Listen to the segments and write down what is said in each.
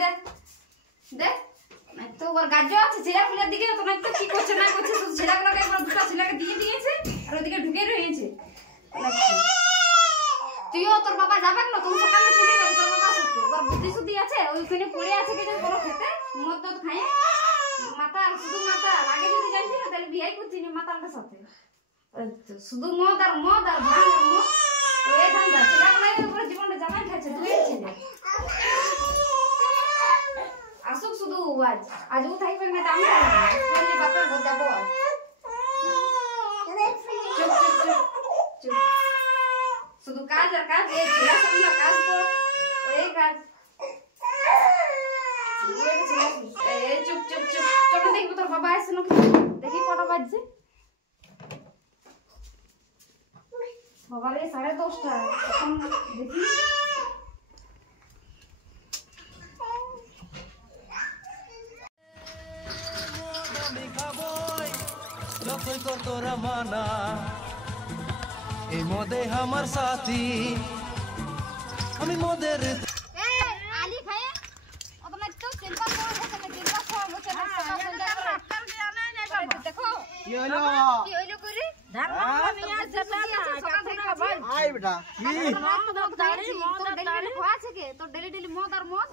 দেখ দেখ তো ওর গাজ্য আছে ছেলেগুলোর দিকে তো না তো কি করছে না করছে তো ছেলেগুলোকে একবার দুটো ছেলেকে দিয়ে দিয়েছে আর ওদিকে ঢুকে রয়েছে তুইও তোর বাবা যাবেন না তুমি সকালে চলে যাবে তোর বাবার সাথে ওর বুদ্ধি শুদ্ধি আছে ওইখানে পড়ে আছে কি কোনো খেতে মদ টদ খায় মাথা শুধু মাথা আগে যদি জানতি না তাহলে বিয়ে করতি না মাতালটার সাথে শুধু মদ আর ভাঙ আর মদ ওই ধান্দা ছেলেগুলোর উপরে জীবনটা জামাই খাচ্ছে দুই ছেলে আসুক শুধু আজ ও থাকবে না আমি বাপের ঘর যাবো চুপ চুপ চুপ চুপ শুধু কাজ আর কাজ এই ছেলে সবগুলো কাজ কর ওই কাজ চুপ চুপ চুপ চলো দেখবো তোর বাবা আসছে নাকি দেখি কটা বাজছে বাবার এই 10:30 এখন দেখি যতই কর তোরা মানা এই মদে আমার সাথী আমি মদের আলি খায় ওখানে তো সিম্পল করে বসে না সিম্পল করে বসে না সকাল সন্ধ্যা দেখো কি হলো করে ধর্ম নিয়ে আসছে সকাল থেকে ভাই আই বেটা কি মদ দাড়ি খাওয়া আছে কে তো ডেলি মদ আর মদ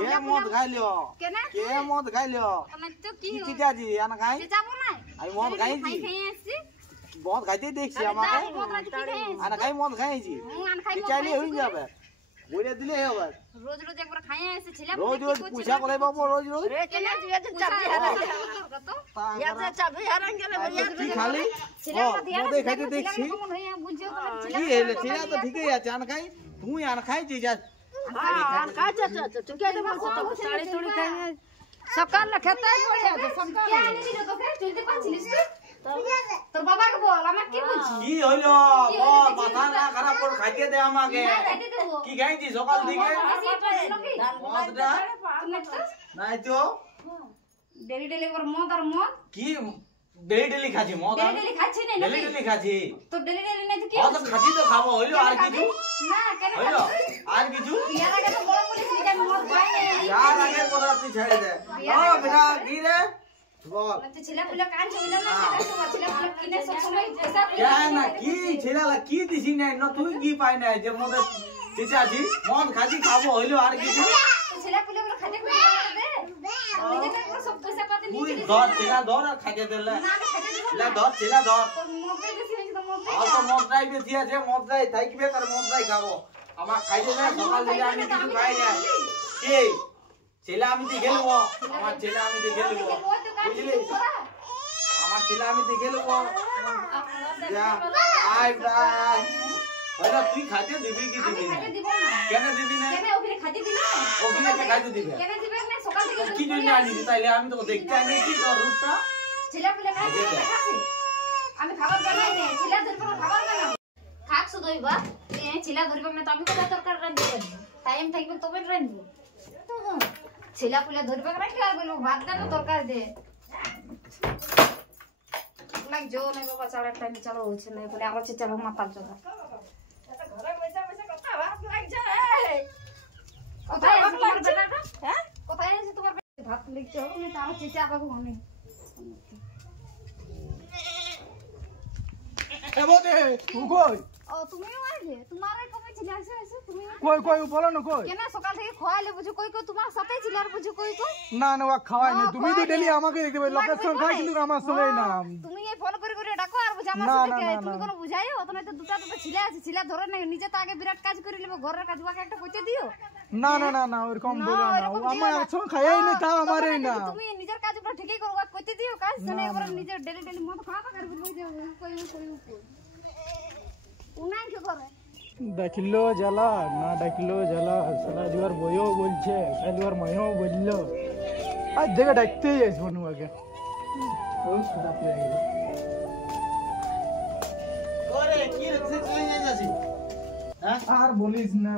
কে মদ খাইলো কেনে কে মদ খাইলো ওখানে তো কি চিটাজি আনা খাই যাবো না আমি মদ খাইছি খাই আসছি মদ খাইতে দেখছি আমাকে আনা খাই মদ খাইছি চাইলে হই যাবে বলে দিলে হবে রোজ রোজ একবার খাই আসছে ছেলে রোজ রোজ পয়সা করে বাবু রোজ রোজ কেনে চাবি হারা তো ইয়াতে চাবি হারান গেলে কি খালি ছেলে মদ খাইতে দেখছি কেমন হইয়া বুঝিও তো কি হলো ছেলে তো ঠিকই আছে আনা খাই তুই আনা খাইছি যা সকাল খেতে পড়ে আছে সকাল কে আনি দিল তোকে চলতে পারছিস তুই তোর বাবাকে বল আমার কি বলছিস কি হইলো বল মাথা না খারাপ করে খাইতে দে আমাকে কি খাইছি সকাল থেকে মদটা নাই তো ডেলি ওর মদ আর মদ কি ডেলি খাচ্ছি মদ ডেলি খাচ্ছি না ডেলি খাচ্ছি তো ডেলি নাই তো কি মদ খাচ্ছি তো খাবো হইলো আর কিছু না কেন হইলো আর কিছু ইয়ার আগে তো বড় পুলিশ যে মদ খাই यार आगे কথা তুই ছেড়ে দে ও বেটা কি রে বল তো ছেলেপুলে কান ছিল না ছেলেপুলে কিনে সব সময় পয়সা কেন না কি ছেলেলা কি দিছি না ন তুই কি পাই না যে মদ চিচাজি মদ খাচ্ছি খাবো হইলো আর কিছু ছেলেপুলে গুলো খাতে করে দে নিজে করে সব পয়সা পাতে তুই নিয়ে ধর ছেলা ধর আর খাইতে দিলে না আমি খাতে দিব লে ধর ছেলা ধর তো মদটাই বেশি হইছে তো মদটাই আর তো মদটাই বেশি আছে মদটাই থাকবে তার মদটাই খাবো আমার খাইতে না সকাল থেকে আমি কিছু খাই না কি ছেলে আমি দেখে নেবো আমার ছেলে আমি দেখে নেবো বুঝলি আমার ছেলে আমি দেখে নেবো যা আয় আয় আরে তুই খাইতে দিবি কি দিবি না খাতে দিব না কেন দিবি না কেন ওখানে খাতে দিল না ওখানে কে খাইতে দিবে কেন দিবে না সকাল থেকে কি জন্য আনিস তাইলে আমি তো দেখতে আনি কি তোর রূপটা ছেলেপুলে খাতে দেখাছে আমি খাবার বানাই দে ছেলে ধরবে খাবার বানাবো থাক শুধুই বা এই ছেলে ধরবে না তো আমি কোথা তরকারি রাঁধতে পারবো টাইম থাকবে তবে রাঁধবো ছেলেপুলে ধরবে না কি আর বলবো ভাত দে না তরকারি দে লাগ জো নাই বাবা চাড়া টাইম চালো হচ্ছে না বলে আবার চালো মাতাল চোদা ঘরে বসে বসে কথা ভাত লাগছে কোথায় আছে তোমার বেটাটা হ্যাঁ কোথায় আছে তোমার বেটা ভাত লাগছে আমি তো আমার চিচা বাবু আমি এ বদে তুই কই ও তুমিও আসলে তোমারই কবে ছিল আসে তুমি কই কই বলো না কই কেন সকাল থেকে খোয়াইলে বুঝো কই কই তোমার সাথে ছিল আর বুঝো কই কই না না ওয়া খাওয়াই না তুমি তো ডেলি আমাকে দেখতে পাই লোকেশন খাই কিন্তু আমার সঙ্গে না তুমি এই ফোন করে করে ডাকো আর বুঝা আমার সাথে তুমি কোন বুঝাইও তো না তো দুটা ছিল আছে ছিল ধরে না নিজে তো আগে বিরাট কাজ করে লিবো ঘরের কাজ বাকি একটা কইতে দিও না না না না ওরকম বলো না ও আমার সঙ্গে খাইই না তাও আমারই না তুমি নিজের কাজগুলো ঠিকই করো কইতে দিও কাজ শুনে একবার নিজে ডেলি মত খাওয়া আর বলবো যে কই উনাই কি করে ডাকিলো জ্বালা না ডাকিলো জ্বালা সারা দুয়ার বইও বলছে দুয়ার মাইও বললো আজ দেখে ডাকতেই আসবো নু আগে বহুত খারাপ লাগে করে কি রে চলে যাচ্ছি হ্যাঁ আর বলিস না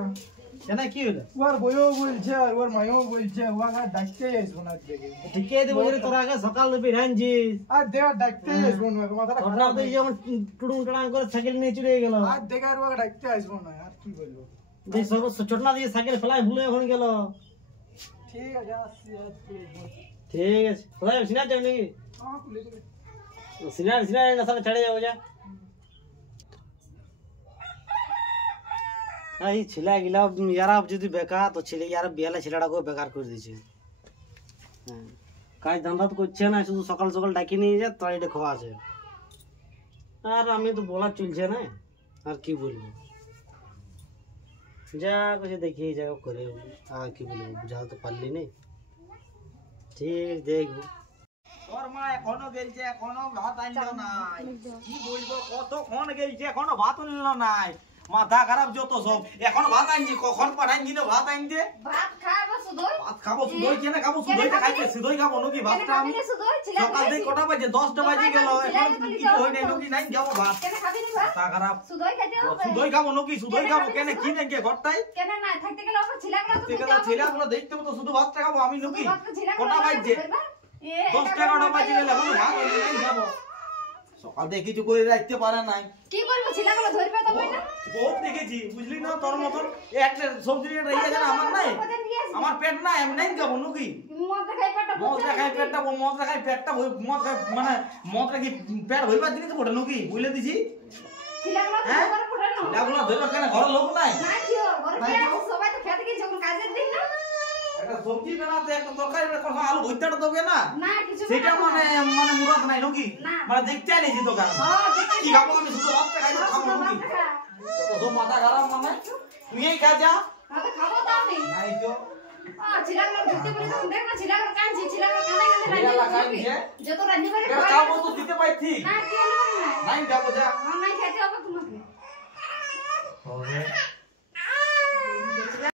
কেন কি হলো ওর বইও বলছে আর ওর মাইও বলছে ও আগে ডাকতেই আসবো না দেখে ঠিকই দেব যে তোরা আগে সকাল বিরানছিস আর দেওয়া ডাকতেই আসবো না মাথাটা তোরা তো যেমন টুডুং টাং করে সাইকেল নিয়ে চলে গেল আর দেখে আর ওকে ডাকতে আসবো না আর কি বলবো এই সব ছোটনা দিয়ে সাইকেল ফেলাই ভুলে এখন গেল ঠিক আছে আসছি আজকে ঠিক আছে কোথায় যাবি সিনার যাবি নাকি হ্যাঁ খুলে দেবে সিনার সিনার নেশাটা ছেড়ে যাবো যা এই ছেলে গিলা ইয়ারা যদি বেকার তো ছেলে ইয়ারা বিয়ালে ছেলেটাকেও বেকার করে দিয়েছে হ্যাঁ কাজ ধান্দা তো করছে না শুধু সকাল সকাল ডাকি নিয়ে যায় তাই এটা খাওয়া আছে আর আমি তো বলা চলছে না আর কি বলবো যা কিছু দেখি যা করে আর কি বলবো বুঝাতে তো পারলি না ঠিক আছে দেখবো তোর মা এখনো গেলছে এখনো ভাত আনলো নাই কি বলবো কতক্ষণ গেলছে এখনো ভাত আনলো নাই মাথা খারাপ যত সব এখন ভাত আনছি কখন পাঠাইছি না ভাত আনতে ভাত খাবো শুধুই ভাত খাবো শুধুই কেন খাবো শুধুই খাইতে শুধুই খাবো নাকি ভাতটা আমি শুধুই ছিলা সকাল থেকে কটা বাজে 10টা বাজে গেল এখন কিছু হয় নাই নাকি নাই যাবো ভাত কেন খাবি নি ভাত মাথা খারাপ শুধুই খেতে হবে শুধুই খাবো নাকি শুধুই খাবো কেন কি নাকি ঘরটাই কেন না থাকতে গেলে ওকে ছিলাগুলো তো ঠিক আছে ছেলেগুলো দেখতে তো শুধু ভাতটা খাবো আমি নাকি কটা বাজে 10টা 11টা বাজে গেলে এখন ভাত নাই যাবো সকাল থেকে কিছু করে রাখতে পারে নাই কি করব ছিলাগুলো ধরবে তো বই না বহুত দেখেছি বুঝলি না তোর মতন একটা সবজি রেট রয়ে যায় আমার নাই আমার পেট নাই আমি নাই খাবো নাকি মদ খাই পেটটা মদ খাই পেটটা মদ খাই পেটটা মদ খাই মানে মদটা কি পেট হইবার জিনিস বটে নাকি বুঝলে দিছি ছিলাগুলো হ্যাঁ? ধরবার পড়ে না এগুলো ধরে কেন ঘরে লোক নাই না কিও ঘরে কি আছে সবাই তো খেতে গিয়ে যখন কাজের দিন না একটা সবজি বানাতে একটা তরকারি কষা আলু ভর্তাটা দেবে না না কিছু সেটা মানে মানে মুরাদ নাই নাকি না। মানে দেখতে আইছি তো কারণ হ্যাঁ দেখতে কি খাবো আমি শুধু ভাতটা খাই খাবো নাকি তো মাথা খারাপ মানে তুই এই খা যা তো খাবো তো আমি নাই তো ছিলাগুলো ধরতে বলে তখন দেখ না ছিলাগুলো কাঁদছি ছিলাগুলো কাঁদে ছিলাগুলো কাঁদে কাঁদছে? যত রান্নি বাড়ি কেন খাবো তো দিতে পাইছি না কি হলো না নাই যাবো যা নাই খেতে হবে তোমাকে হবে